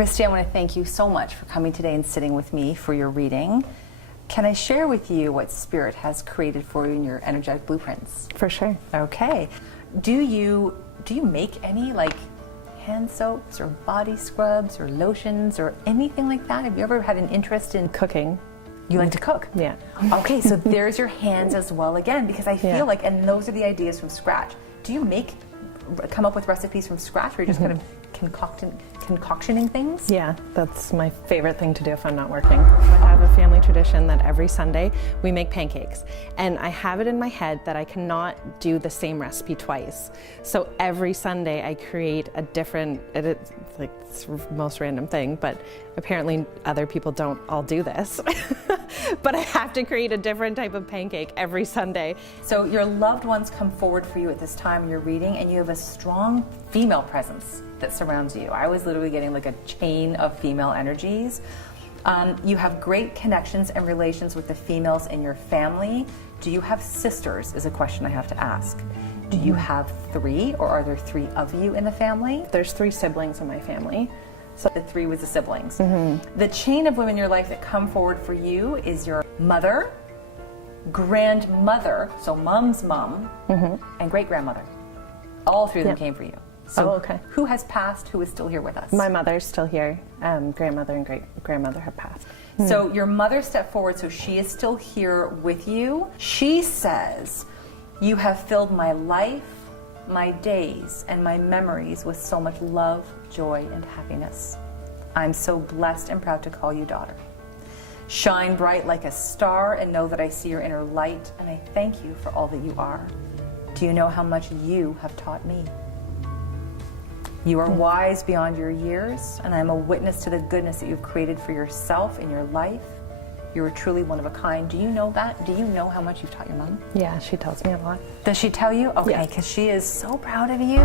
Christy, I want to thank you so much for coming today and sitting with me for your reading. Can I share with you what Spirit has created for you in your energetic blueprints? For sure. Okay. Do you make any like hand soaps or body scrubs or lotions or anything like that? Have you ever had an interest in Cooking. You like to cook? Yeah. Okay, so there's your hands as well again, because I feel like, and those are the ideas from scratch. Do you come up with recipes from scratch, or are you just kind of concoctioning things? Yeah, that's my favorite thing to do if I'm not working. I have a family tradition that every Sunday we make pancakes, and I have it in my head that I cannot do the same recipe twice. So every Sunday I create a different, it's like the most random thing, but apparently other people don't all do this. But I have to create a different type of pancake every Sunday. So your loved ones come forward for you at this time in your reading, and you have a strong female presence that surrounds you. I was literally getting like a chain of female energies. You have great connections and relations with the females in your family. Do you have sisters is a question I have to ask. Do you have 3, or are there 3 of you in the family? There's 3 siblings in my family. So the 3 was the siblings. The chain of women in your life that come forward for you is your mother, grandmother, so mom's mom, and great-grandmother. All 3 of them came for you. So okay. Who has passed, who is still here with us? My mother's still here. Grandmother and great-grandmother have passed. So your mother stepped forward, so she is still here with you. She says, "You have filled my life, my days, and my memories with so much love, joy, and happiness. I'm so blessed and proud to call you daughter. Shine bright like a star and know that I see your inner light, and I thank you for all that you are. Do you know how much you have taught me? You are wise beyond your years, and I am a witness to the goodness that you've created for yourself in your life. You are truly one of a kind." Do you know that? Do you know how much you've taught your mom? Yeah, she tells me a lot. Does she tell you? Okay, Yeah. because she is so proud of you.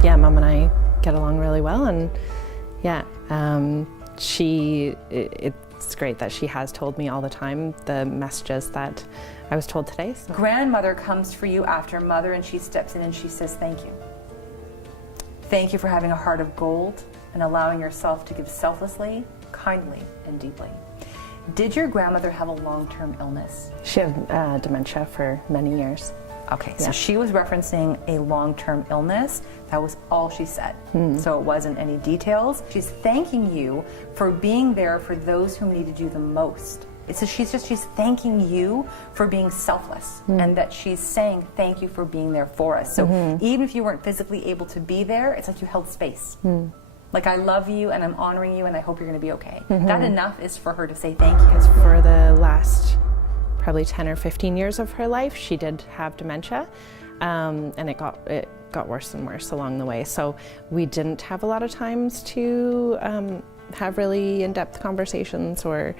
Yeah, Mom and I get along really well, and yeah, it's great that she has told me all the time the messages that I was told today. So. Grandmother comes for you after mother, and she steps in and she says, "Thank you. Thank you for having a heart of gold and allowing yourself to give selflessly, kindly, and deeply." Did your grandmother have a long-term illness? She had dementia for many years. Okay, so she was referencing a long-term illness. That was all she said. So it wasn't any details. She's thanking you for being there for those who needed you the most. So she's thanking you for being selfless, and that she's saying thank you for being there for us. So even if you weren't physically able to be there, it's like you held space. Like, I love you and I'm honoring you and I hope you're going to be okay. That enough is for her to say thank you. For the last probably 10 or 15 years of her life, she did have dementia, and it got worse and worse along the way. So we didn't have a lot of times to have really in-depth conversations or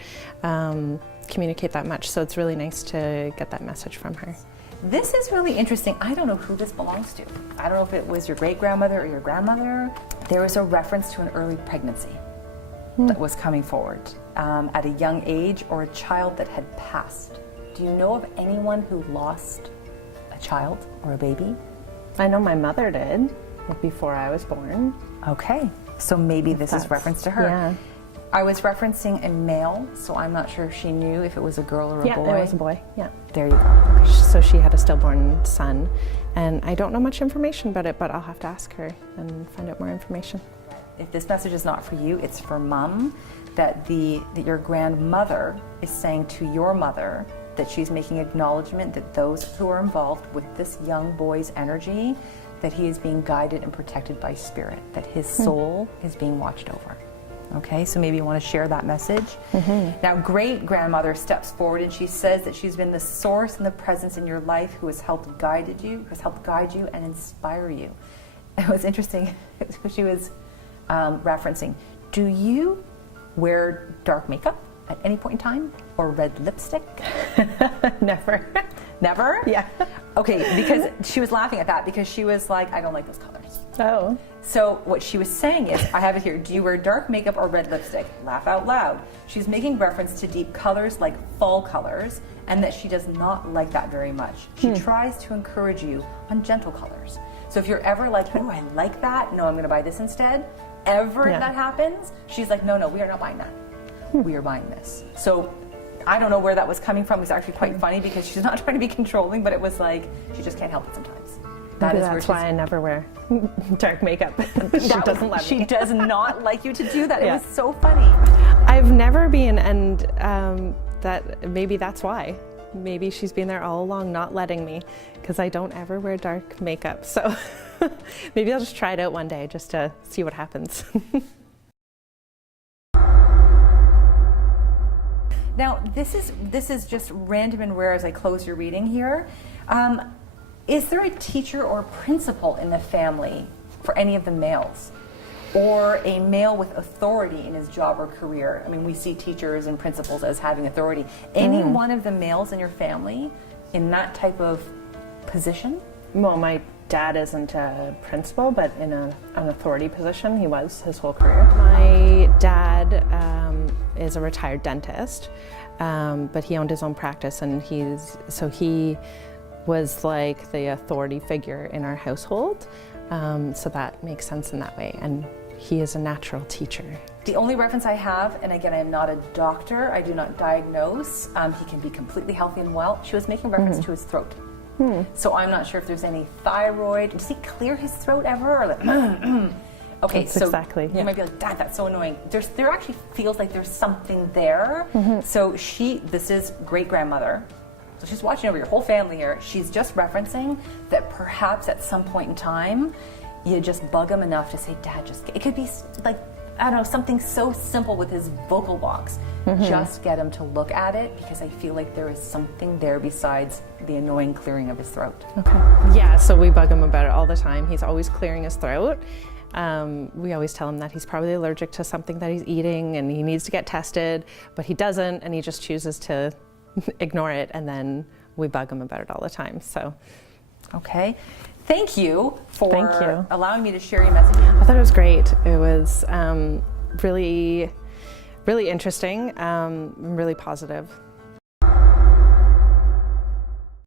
communicate that much. So it's really nice to get that message from her. This is really interesting. I don't know who this belongs to. I don't know if it was your great-grandmother or your grandmother. There was a reference to an early pregnancy that was coming forward at a young age, or a child that had passed. Do you know of anyone who lost a child or a baby? I know my mother did before I was born. Okay, so maybe this is reference to her. Yeah. I was referencing a male, so I'm not sure if she knew if it was a girl or a boy. Yeah, it was a boy. Yeah. There you go. So she had a stillborn son, and I don't know much information about it, but I'll have to ask her and find out more information. If this message is not for you, it's for Mom, that your grandmother is saying to your mother that she's making acknowledgement that those who are involved with this young boy's energy, that he is being guided and protected by Spirit, that his soul is being watched over. Okay, so maybe you want to share that message. Now, great-grandmother steps forward and she says that she's been the source and the presence in your life who has helped guide you and inspire you. It was interesting, she was referencing, do you wear dark makeup at any point in time? Or red lipstick? Never. Never? Yeah. Okay, because she was laughing at that because she was like, I don't like those colors. Oh. So what she was saying is, I have it here, do you wear dark makeup or red lipstick? Laugh out loud. She's making reference to deep colors like fall colors, and that she does not like that very much. She tries to encourage you on gentle colors. So if you're ever like, oh, I like that, no, I'm going to buy this instead, if that happens, she's like, no, we are not buying that. We are buying this. So I don't know where that was coming from. It was actually quite funny because she's not trying to be controlling, but it was like, she just can't help it sometimes. That's why I never wear dark makeup. She doesn't let me. She does not like you to do that. It was so funny. I've never been, and that maybe that's why. Maybe she's been there all along, not letting me, because I don't ever wear dark makeup. So maybe I'll just try it out one day just to see what happens. Now, this is just random and rare as I close your reading here. Is there a teacher or principal in the family for any of the males? Or a male with authority in his job or career? I mean, we see teachers and principals as having authority. Any one of the males in your family in that type of position? Well, my dad isn't a principal, but in an authority position. He was his whole career. My dad is a retired dentist, but he owned his own practice, and he was like the authority figure in our household. So that makes sense in that way. And he is a natural teacher. The only reference I have, and again, I'm not a doctor, I do not diagnose, he can be completely healthy and well. She was making reference to his throat. So I'm not sure if there's any thyroid. Does he clear his throat ever? Or like, okay, that's so exactly, you might be like, Dad, that's so annoying. There actually feels like there's something there. So this is great-grandmother. So she's watching over your whole family here. She's just referencing that perhaps at some point in time, you just bug him enough to say, Dad, it could be like, I don't know, something so simple with his vocal box. Just get him to look at it, because I feel like there is something there besides the annoying clearing of his throat. Okay. Yeah, so we bug him about it all the time. He's always clearing his throat. We always tell him that he's probably allergic to something that he's eating and he needs to get tested, but he doesn't, and he just chooses to ignore it, and then we bug him about it all the time. So, okay. Thank you for allowing me to share your message. I thought it was great. It was really, really interesting, really positive.